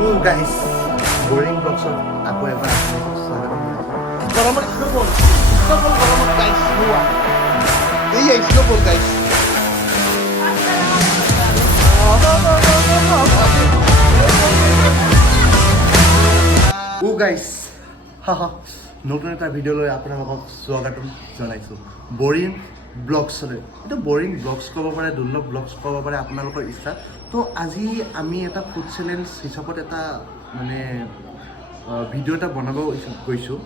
Guys boring ব্লগছত আকৌ এবাৰ গৰমত স্নোবল গৰমত গাইস হোৱা এই স্নোবল গাইস গাইস নতুন এটা ভিডিঅ' লৈ আপোনালোকক স্বাগতম জনাইছোঁ বৰিং ব্লগছলৈ এইটো বৰিং ব্লগছ ক'ব পাৰে দুৰ্লভ ব্লগছ ক'ব পাৰে আপোনালোকৰ ইচ্ছা তো আজি আমি এটা ফুড চেলেঞ্জ হিচাপত এটা মানে ভিডিঅ' এটা বনাব গৈছোঁ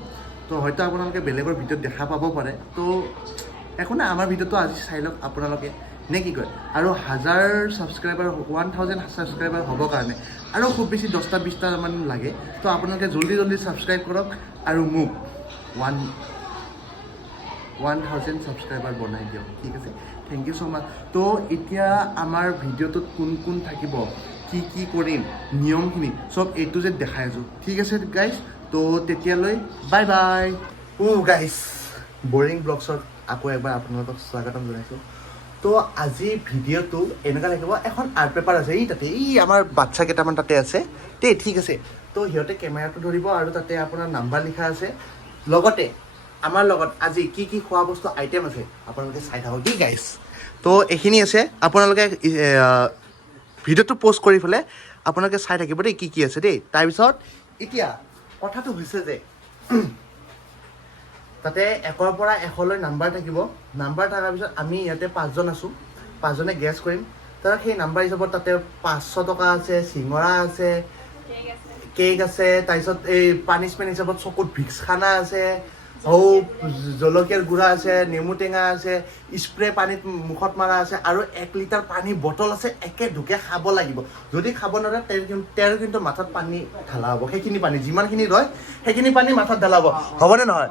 তো হয়তো আপোনালোকে বেলেগৰ ভিডিঅ'ত দেখা পাব পাৰে তো একো নাই আমাৰ ভিডিঅ'টো আজি চাই লওক আপোনালোকে নে কি কয় আৰু 1000 ছাবস্ক্ৰাইবাৰ 1000 ছাবস্ক্ৰাইবাৰ হ'বৰ কাৰণে আৰু খুব বেছি 10-20টা মান লাগে তো আপোনালোকে জলদি ছাবস্ক্ৰাইব কৰক আৰু মোক 1000 ছাবস্ক্ৰাইবাৰ বনাই দিয়ক ঠিক আছে থেংক ইউ ছ' মাছ তো এতিয়া আমাৰ ভিডিঅ'টোত কোন থাকিব কি কৰিম নিয়মখিনি চব এইটো যে দেখাই আছোঁ ঠিক আছে গাইজ তো তেতিয়ালৈ বাই বাই গাইজ বৰিং ব্লগছত আকৌ এবাৰ আপোনালোকক স্বাগতম জনাইছোঁ তো আজি ভিডিঅ'টো এনেকুৱা লাগিব এখন আৰ্ট পেপাৰ আছে তাতে আমাৰ বাচ্চা কেইটামান তাতে আছে দেই ঠিক আছে তো সিহঁতে কেমেৰাটো ধৰিব আৰু তাতে আপোনাৰ নাম্বাৰ লিখা আছে লগতে আমাৰ লগত আজি কি খোৱা বস্তু আইটেম আছে আপোনালোকে চাই থাকক কি গাইজ তো এইখিনি আছে আপোনালোকে ভিডিঅ'টো প'ষ্ট কৰি পেলাই আপোনালোকে চাই থাকিব দেই কি আছে দেই তাৰপিছত এতিয়া কথাটো হৈছে যে তাতে 1ৰ পৰা 100লৈ নাম্বাৰ থাকিব নাম্বাৰ থকাৰ পিছত আমি ইয়াতে 5জন আছোঁ 5জনে গেছ কৰিম তাৰ সেই নাম্বাৰ হিচাপত তাতে 500 টকা আছে চিঙৰা আছে কেক আছে তাৰপিছত এই পানিছমেণ্ট হিচাপত চকুত ভিক্স খানা আছে জলকীয়াৰ গুড়া আছে নেমু টেঙা আছে স্প্ৰে পানীত মুখত মাৰা আছে আৰু 1 লিটাৰ পানী বটল আছে একে ঢুকে খাব লাগিব যদি খাব নোৱাৰে তেওঁৰ কিন্তু মাথাত পানী ঢালা হ'ব সেইখিনি পানী যিমানখিনি ৰয় সেইখিনি পানী মাথাত ঢালা হ'ব হ'বনে নহয়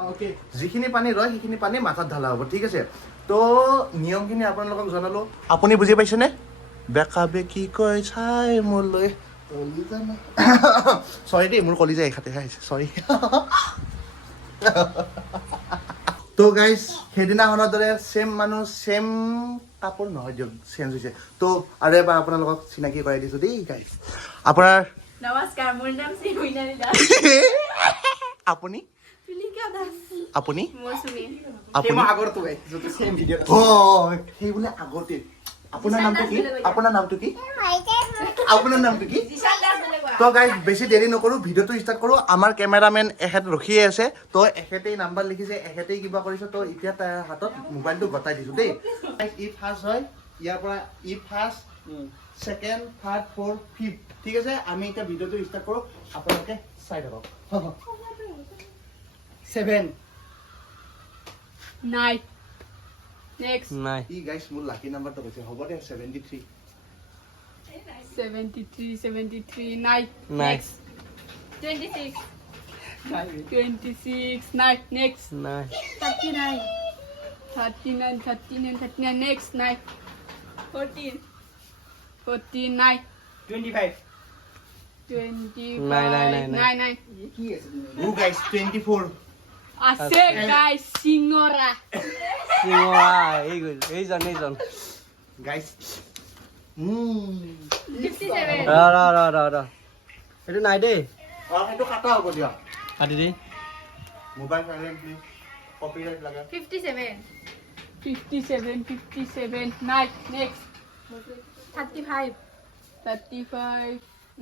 যিখিনি পানী ৰয় সেইখিনি পানী মাথাত ঢালা হ'ব ঠিক আছে তো নিয়মখিনি আপোনালোকক জনালোঁ আপুনি বুজি পাইছেনে বেকা বেকি কয় চাই মোলৈ চৰি দেই মোৰ কলিজা এখাতে খাইছে চৰি তো গাইজ সেইদিনাখনৰ দৰে ছেম মানুহ ছেম কাপোৰ নহয় দিয়ক চেঞ্জ হৈছে তো আৰু এবাৰ আপোনালোকক চিনাকি কৰাই দিছোঁ দেই গাইজ আপোনাৰ নমস্কাৰ মোৰ নাম শ্ৰী মইনালী দাস আপুনি তুলিকা দাস আপুনি মৌচুমী আপুনি আগৰটো যোনটো ছেম ভিডিঅ' সেই বোলে আগতে আপোনাৰ নামটো কি আপোনাৰ নামটো কি আপোনাৰ নামটো কি জিশান দাস বুলি কোৱা তো গাইজ বেছি দেৰি নকৰোঁ ভিডিঅ'টো ষ্টাৰ্ট কৰোঁ আমাৰ কেমেৰামেন এখেত ৰখিয়ে আছে তো এখেতেই নাম্বাৰ লিখিছে এখেতেই কিবা কৰিছে তো এতিয়া তাৰ হাতত মোবাইলটো গতাই দিছোঁ দেই ই ফাৰ্ষ্ট হয় ইয়াৰ পৰা ই first second third fourth fifth ঠিক আছে আমি এতিয়া ভিডিঅ'টো ষ্টাৰ্ট কৰোঁ আপোনালোকে চাই থাকক 7 নাই নেক্সট নাই ই গাইজ মোৰ লাকি নাম্বাৰটো কৈছে হ'ব দে 73 73 নাই নাই। নেক্সট 26 নাই নেক্সট নাই 39 নেক্সট নাই 14 নাই 25 25 নাই। নাই কি আছে গাইজ 24 আছে গাইস সিংহরা চিঙৰা এইজন গাইজ 57 ৰ এইটো নাই দেই সেইটো কাটা হ'ব দিয়ক কাটি দি মোবাইল চাইলেণ্ট প্লিজ কপিৰাইট লাগে 57 নাই নেক্সট 35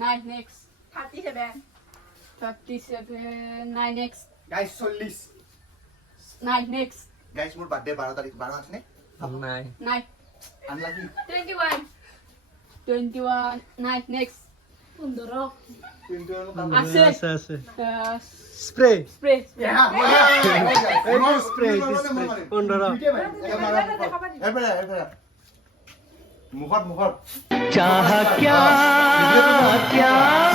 নাই নেক্সট 37 নাই নেক্সট গাইজ 40 নাই নেক্সট গাইজ মোৰ বাৰ্থডে 12 তাৰিখ 12 আছেনে নাই নাই আনলাকি 21 নাই নেক্সট 15 কিন্তু আছে আছে স্প্ৰে স্প্ৰে স্প্ৰে 15 মুখত चाहा क्या क्या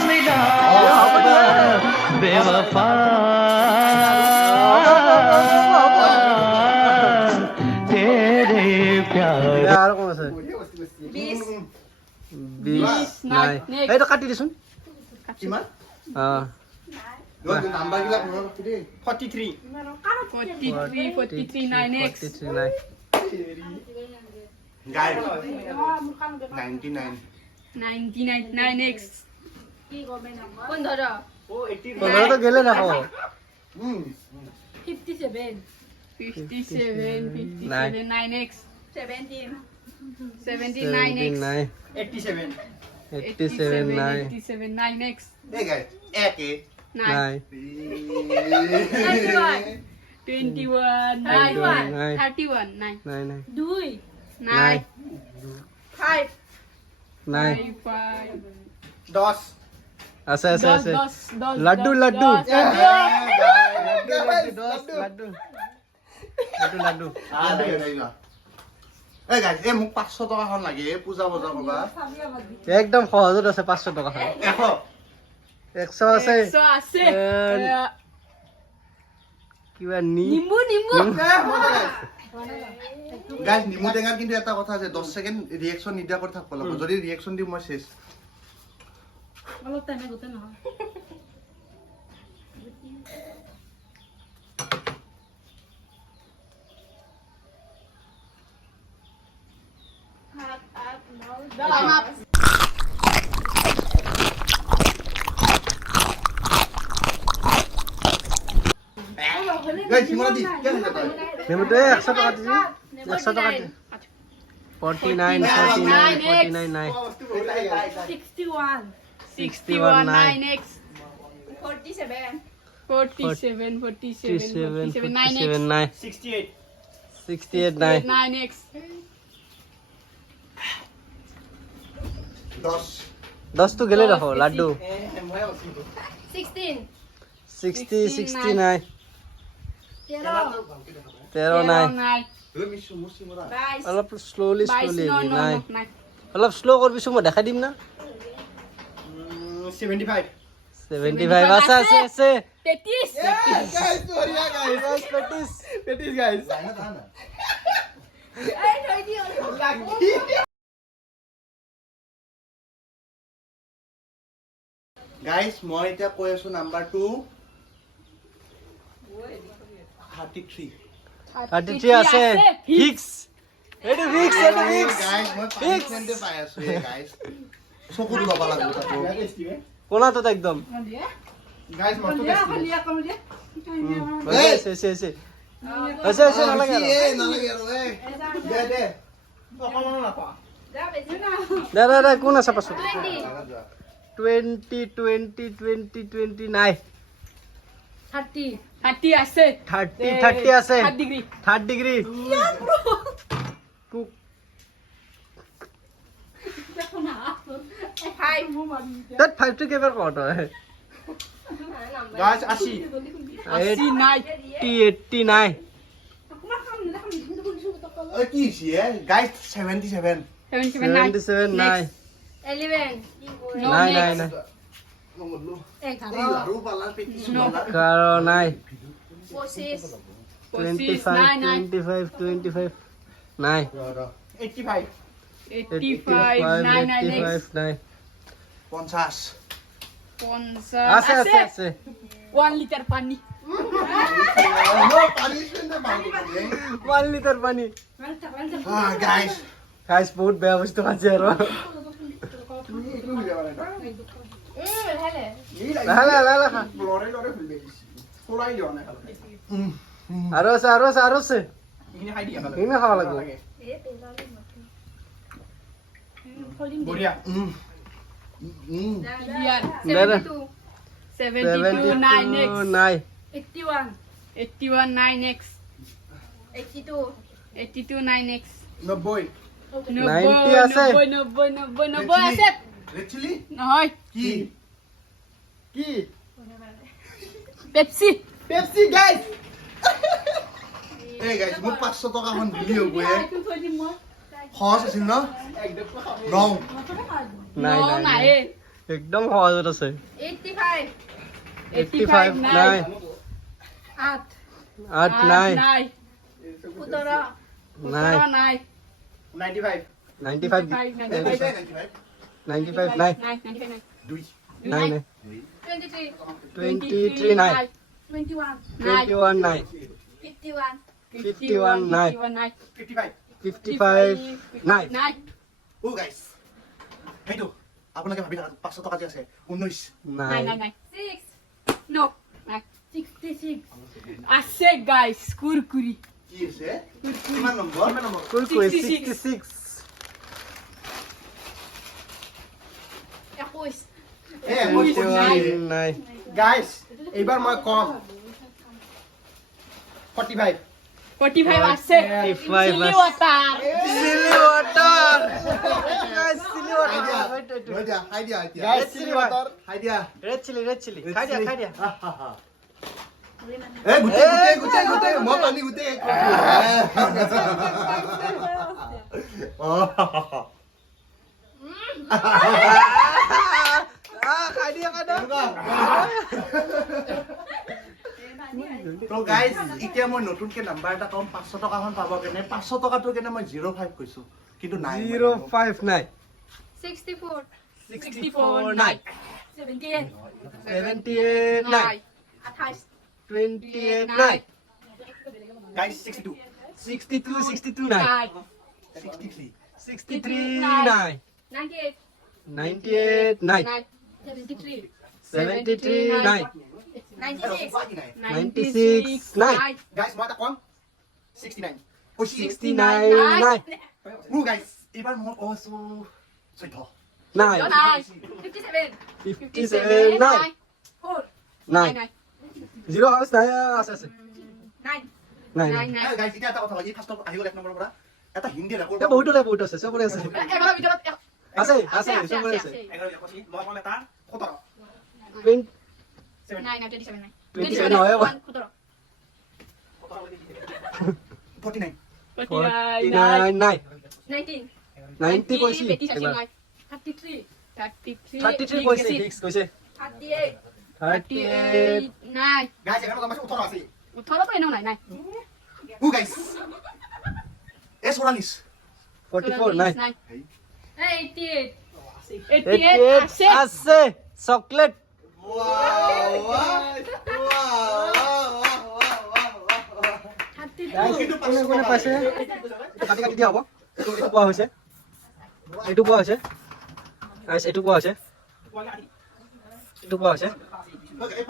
मिला बेवफा तेरे प्यार আৰু কোন আছে 20 নাই এইটো কাটি দিছোন কিমান অঁ নাম্বাৰ গিলা মনত ৰাখি দেই 43 43 নাই নেক্সট 43 নাই গাইজ 99 99 নাই নেক্সট 15 15 গেলে দেখো 57 9x 17 9x 87 9x এই গাইস একে 9 21 31 9 2 9 5 10 আছে আছে আছে 10 লাড্ডু লাড্ডু লাড্ডু এই গাইস এই মোক 500 টকা খন লাগে পূজা বজাৰ কৰবা একদম সহজত আছে 500 টকা 100 100 আছে 100 আছে কিবা নি নিম্বু গাইস নিমু টেঙাৰ কিন্তু এটা কথা আছে 10 সেকেন্ড ৰিয়েকচন নিদিয়া কৰি থাকব লাগিব যদি ৰিয়েকচন দিম মই শেষ অলপ টাইমে গোটে নহয় Time up. গাইস সিমৰা দি কেন কথা নেমুটো 100 টকা দিছি 100 টকা দি 49 9 61 9x 47 9x 68 9 9x 10 তো গেলে দেখো লাড্ডু 16 60 69 13 9 অলপ স্লোলি স্লোলি নাই অলপ স্লো করবিছো মই দেখাই দিম না 75 75 আছে আছে আছে 33 গাইস বঢ়িয়া গাইস 30 গাইস এই থৈ দিও গাইস মই এটা কৈ আছো নাম্বাৰ 2 33 33 আছে ফিক্স এটো ফিক্স গাইস মই পানিশমেন্টে পাই আছো এই গাইস চকুত লবা লাগব তাকো কোনা তো একদম গাইস মস্ত টেস্টি আছে আছে আছে আছে আছে নালাগে নালাগে আৰু এই দে অকমান নাপা দাদা কোন আছে পাছো 20 20 20 20 নাই 30 আছে 30 আছে 3 ডিগ্রি 3 ডিগ্রি দেখো না 5 that 5 to কেবার কত হয় গাইস 80 80 নাই 80 নাই ঐ কি হিয়ে গাইস 77 77 নাই 11 নাই নাই নাই আৰু পালাৰ পেটি কারো নাই 25 25 25 25 নাই 85 85 নাই নাই next 85 নাই 50 50 আছে আছে আছে 1 লিটার পানি নো পানিশমেন্টে পানি 1 লিটার পানি গাইস গাইস বহুত বেয়া বস্তু আছে আৰু লালা লালা খা লৰে লৰে খুলবে খোলাই লিও না আৰু আছে আৰু আছে আৰু আছে ইনি খাই দিয়া ইনে খাব লাগিব বঢ়িয়া ইয়ার দাদা 72 9x নাই 81 9x 82 9x 90 90 আছে 90 আছে একচুয়ালি নহয় কি কি পেপসি পেপসি গাইস এই গাইস মোক 500 টকা খন দিলি হ'ব খৰচ আছিল ন ৰং নাই নাই নাই নাই একদম সহজত আছে 85 85 নাই 8 নাই নাই 17 নাই নাই 95 95 95 নাই দুই নাই নাই 23 23 নাই 21 নাই 51 নাই 55 55 নাই নাই ও গাইস এইটো আপোনালোকে ভাবি থাকক 500 টকা যে আছে 19 নাই Nine. Six. No. Nine. 66. Ase guys, kurkuri. কি আছে কিমান নম্বৰ কুৰকুৰে 66 66 21. নাই গাইস এইবাৰ মই কম 45 45 ase. 45 Chili ase. water. Chili water guys chili water লৈ দিয়া হাই দিয়া এতিয়া গাইস চিলি ৱাটাৰ হাই দিয়া ৰেড চিলি খাই দিয়া এই গুটে মই পানী গুটে খাই দিয়া তো গাইজ এতিয়া মই নতুনকে নাম্বাৰ এটা কম 500 টকাখন পাব কেনে 500 টকাটোৰ কেনে মই 05 কৈছো কিন্তু নাই 05 নাই 64. 64 নাই 78. 78 নাই 28. 28 নাই গাইজ 62 62 নাই 63 63 নাই 98. 98 নাই 73. 73 নাই 96. 96 নাই গাইস মই এটা কম 69 69 নাই গাইজ এইবাৰ মই কৈছো 14 নাই 57. 57 নাই 4. নাই 0 হাউস নাই আছে 9. নাই 9. গাইজ এতিয়া এটা কথা লাগি ফাৰ্ষ্ট আহি গ'ল এক নম্বৰ পৰা এটা হিন্দী ৰেকৰ্ড এ বহুত আছে চবৰে আছে এবাৰৰ ভিতৰত আছে চবৰে আছে 11 কৈছি মই কম এটা 17 নাই 27 নাই 27 নহয় বা 49 49 নাই 19. 90 কৈছি 33. 33 কৈছে 6 কৈছে 38. 38 নাই গাইস এখানে কম আছে 18 আছে 18 তো এনেও নাই নাই গাইজ এস ওরানিস 44 নাই 88. 88 আছে চকলেট কোনে পাইছে কাটি কাটি দিয়া হ'ব এইটো পোৱা হৈছে এইটো পোৱা হৈছে এইটো পোৱা হৈছে এইটো পোৱা হৈছে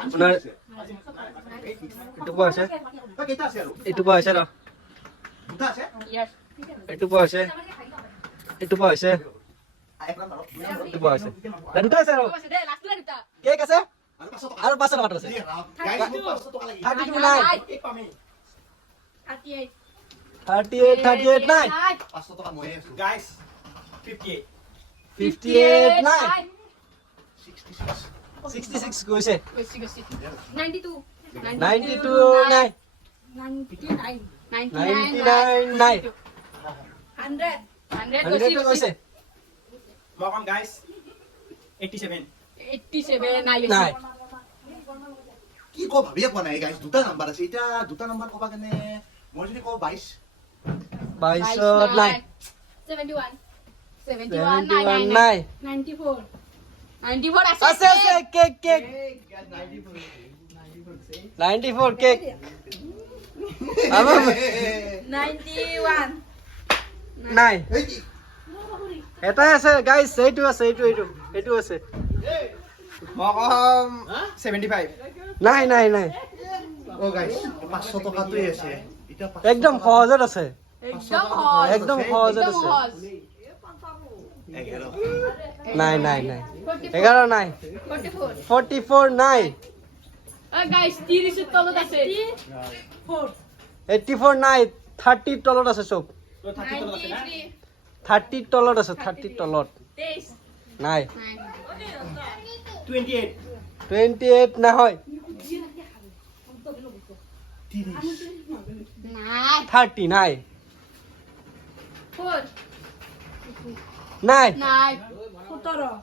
আপোনাৰ এইটো পোৱা হৈছে এইটো পোৱা হৈছে ৰ Yes. এইটো পোৱা হৈছে এইটো পোৱা হৈছে এইটো পোৱা হৈছে দুটা আছে আৰু Kasi de last lang ita. Cake আছে আৰু 500 টকা আছে 32 নাই 38. 38 নাই গাইস 58 58 নাই 66 গৈছে Gosi gosi. 92. 92 নাই 99. 99 নাই 100. 100 100 gosi গৈছে gosi. মই কম গাইস 87 87 নাই নাই কি কো ভাবিয়ে পোৱা নাই গাইজ দুটা নাম্বাৰ আছে এতিয়া দুটা নাম্বাৰ কবা কেনে মই যদি কওঁ 22 22 নাই 71. 71 নাই 94. 94 আছে আছে কেক কেক 94 কেক আমাৰ 91. নাই এটাই আছে গাইস এইটো আছে এইটো আছে মই কম 75 নাই নাই নাই ও গাইজ 500 টকাটোই আছে এতিয়া একদম সহজত আছে Ekdom hot. একদম সহজত Ekdom আছে hot. নাই নাই নাই 11 নাই 44. 44 নাই Guys, 30 ৰ তলত আছে. 84 নাই 30 তলত আছে চব 93. 30 তলত আছে 30 তলত 23. নাই 28 28 নহয় নাই. 30 নাই 4. নাই নাই. 17.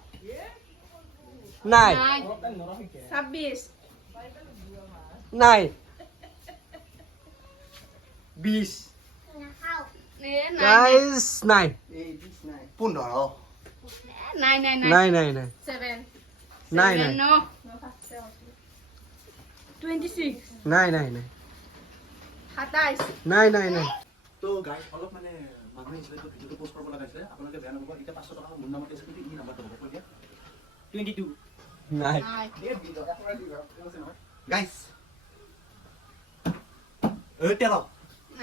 নাই নাই. 26. নাই 20 নাই. গাইস নাই 15 নাই. নাই নাই নাই 7. নাই নাই No. 26. নাই নাই নাই 27. নাই নাই নাই তো গাইজ অলপ মানে মানুহে ভিডিঅ'টো পোষ্ট কৰিব লগাইছে আপোনালোকে বেয়া নাপাব এতিয়া 500 টকা মোৰ নামত আছে কিন্তু ই নাম্বাৰটো হ'ব কৈ দিয়া 22. নাই Nine. গাইছ 13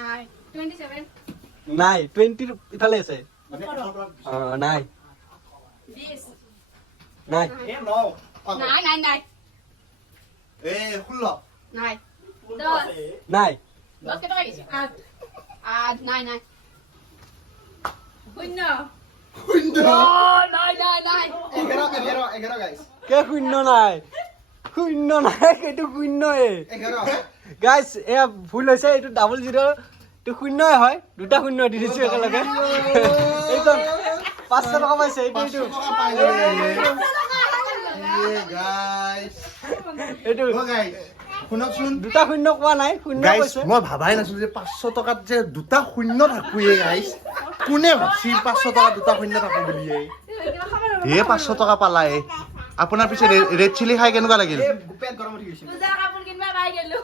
Nine. 27. নাই 20 ইফালে আছে নাই 20. নাই No. Nine. Nine. Nine. এ 16 Nine. 10. নাই 10 কেইটকা দিছে? 8. 8. Nine. Nine. শূন্য। Oh, nine. Nine. Nine. 11, guys. কে শূন্য নাই সেইটো শূন্যই 11. গাইছ এয়া ভুল হৈছে এইটো ডাবল জিৰ' এইটো শূন্যই হয় দুটা শূন্য দি দিছো একেলগে এইটো 500 টকা পাইছে এইটো এইটো গাইছ এইটো গাইছ শুনকচোন দুটা শূন্য কোৱা নাই শূন্য গাইছ কৈছে মই ভাবাই নাছিলো যে 500 টকাত যে দুটা শূন্য থাকুয়ে গাইছ কোনে ভাবছি 500 টকা দুটা শূন্য থাকো বুলিয়ে হে 500 টকা পালাই আপোনাৰ পিছে ৰেড চিলি খাই কেনেকুৱা লাগিল পেট গৰম উঠি গৈছে। পূজা কাপোৰ কিনিব পাই গেলো।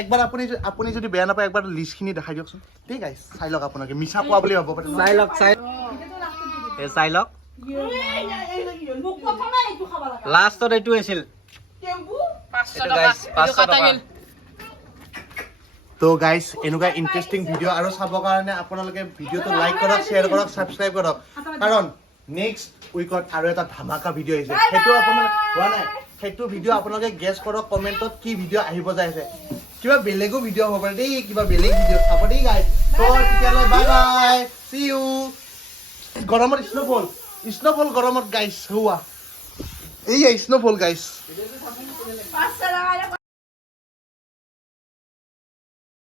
একবাৰ আপুনি যদি বেয়া নাপায় একবাৰ লিষ্টখিনি দেখাই দিয়কচোন ঠিক গাইছ চাই লওক আপোনালোকে মিছা কোৱা বুলি ভাবব পাৰে চাই লওক চাই লওক লাষ্টত এইটো আছিল 500 টকা। এইটো 500 টকা। তো গাইছ এনেকুৱা ইণ্টাৰেষ্টিং ভিডিঅ' আৰু চাবৰ কাৰণে আপোনালোকে ভিডিঅ'টো লাইক কৰক শ্বেয়াৰ কৰক ছাবস্ক্ৰাইব কৰক কাৰণ নেক্সট উইকত আৰু এটা ধামাকা ভিডিঅ' আহিছে সেইটো আপোনালোকে হোৱা নাই সেইটো ভিডিঅ' আপোনালোকে গেছ কৰক কমেণ্টত কি ভিডিঅ' আহিব যাই আছে কিবা বেলেগো ভিডিঅ' হ'ব পাৰে দেই কিবা বেলেগ ভিডিঅ' চাব দেই গাইছ তো তেতিয়ালৈ বাই বাই চি ইউ গৰমত স্ন'ফল গৰমত গাইছ হোৱা এইয়া স্ন'ফল গাইছ 500 টাকা